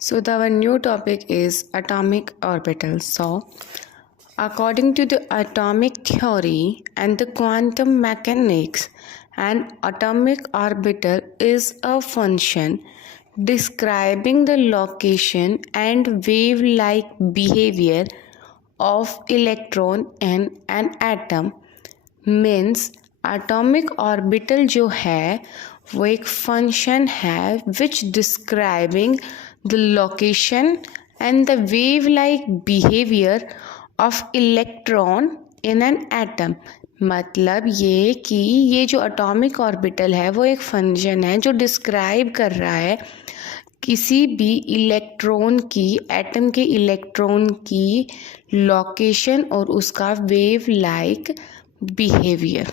So our new topic is atomic orbitals. So according to the atomic theory and the quantum mechanics, an atomic orbital is a function describing the location and wave-like behavior of electron in an atom. Means atomic orbital जो है वो एक function है which describing the location and the wave like behaviour of electron in an atom. मतलब ये कि ये जो एटॉमिक ऑर्बिटल है वो एक फंक्शन है जो डिस्क्राइब कर रहा है किसी भी इलेक्ट्रॉन की, एटम के इलेक्ट्रॉन की लोकेशन और उसका wave like behavior.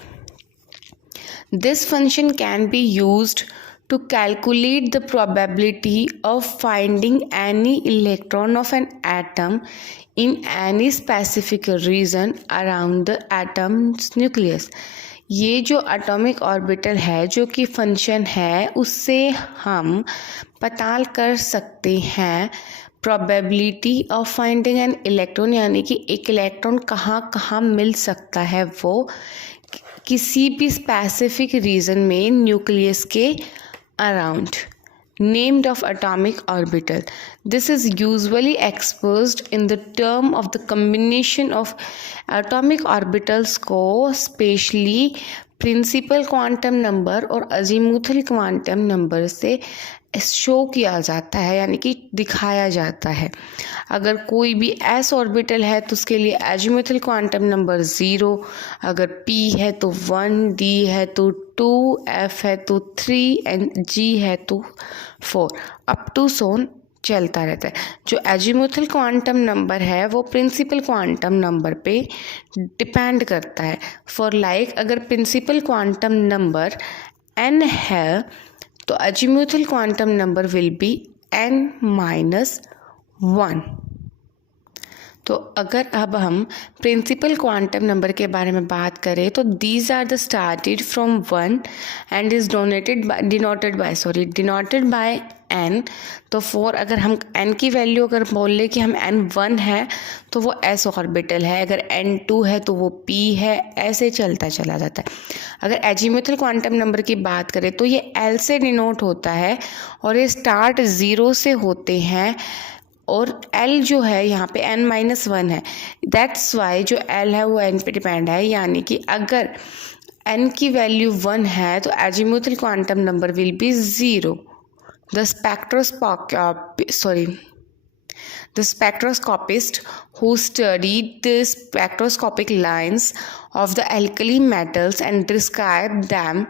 This function can be used to calculate the probability of finding any electron of an atom in any specific region around the atom's nucleus. ये जो atomic orbital है जो कि function है उससे हम पता कर सकते हैं probability of finding an electron, यानी कि एक इलेक्ट्रॉन कहाँ कहाँ मिल सकता है वो किसी भी स्पेसिफिक रीजन में न्यूक्लियस के around. Named of atomic orbital, this is usually expressed in the term of the combination of atomic orbitals को स्पेशली प्रिंसिपल क्वांटम नंबर और अजीमुथल क्वांटम नंबर से शो किया जाता है, यानी कि दिखाया जाता है। अगर कोई भी एस ऑर्बिटल है तो उसके लिए एजीमुथल क्वांटम नंबर 0, अगर पी है तो 1, डी है तो 2, एफ है तो 3 एंड जी है तो 4 अप टू सोन चलता रहता है। जो एजीमुथल क्वांटम नंबर है वो प्रिंसिपल क्वांटम नंबर पे डिपेंड करता है। फॉर लाइक अगर प्रिंसिपल क्वांटम नंबर n है तो azimuthal quantum number will be n-1। तो अगर अब हम प्रिंसिपल क्वांटम नंबर के बारे में बात करें तो these are the started from 1 and is denoted by n। तो 4 अगर हम n की वैल्यू अगर बोल ले कि हम n1 है तो वो s ऑर्बिटल है, अगर n2 है तो वो p है, ऐसे चलता चला जाता है। अगर एजीमुथल क्वांटम नंबर की बात करें तो ये l से डिनोट होता है और ये स्टार्ट 0 से होते हैं और L जो है यहाँ पे n-1 है। दैट्स वाई जो L है वो n पे डिपेंड है, यानी कि अगर n की वैल्यू 1 है तो azimuthal quantum number will be 0। The spectroscopist who studied the spectroscopic lines of the alkali metals and described them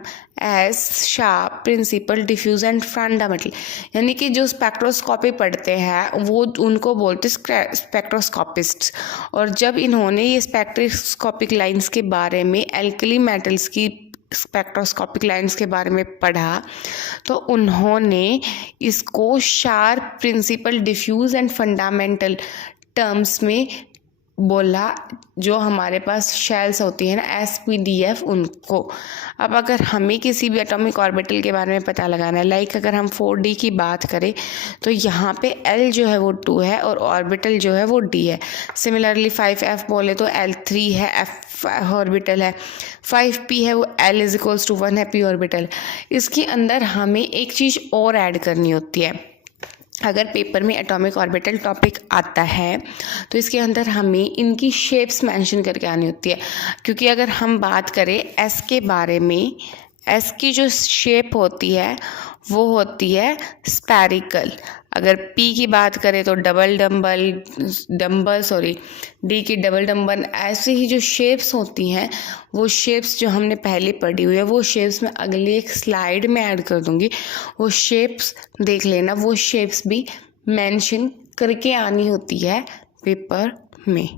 as sharp, principal, diffuse and fundamental, यानी कि जो स्पेक्ट्रोस्कोपी पढ़ते हैं वो उनको बोलते स्पेक्ट्रोस्कोपिस्ट। और जब इन्होंने ये स्पेक्ट्रोस्कोपिक लाइंस के बारे में एल्कली मेटल्स की स्पेक्ट्रोस्कोपिक लाइंस के बारे में पढ़ा तो उन्होंने इसको sharp, principal, diffuse and fundamental terms में बोला, जो हमारे पास शेल्स होती है ना SPDF उनको। अब अगर हमें किसी भी एटॉमिक ऑर्बिटल के बारे में पता लगाना है, लाइक अगर हम 4D की बात करें तो यहाँ पे L जो है वो 2 है और ऑर्बिटल जो है वो D है। सिमिलरली 5F बोले तो L3 है, F ऑर्बिटल है, 5P है वो L इज इक्वल्स टू 1 है, P ऑर्बिटल। इसके अंदर हमें एक चीज़ और ऐड करनी होती है। अगर पेपर में एटॉमिक ऑर्बिटल टॉपिक आता है तो इसके अंदर हमें इनकी शेप्स मेंशन करके आनी होती है, क्योंकि अगर हम बात करें एस के बारे में, एस की जो शेप होती है वो होती है स्फेरिकल। अगर पी की बात करें तो डी की डबल डम्बल, ऐसे ही जो शेप्स होती हैं वो शेप्स जो हमने पहले पढ़ी हुई है वो शेप्स मैं अगली एक स्लाइड में ऐड कर दूंगी, वो शेप्स देख लेना। वो शेप्स भी मेंशन करके आनी होती है पेपर में।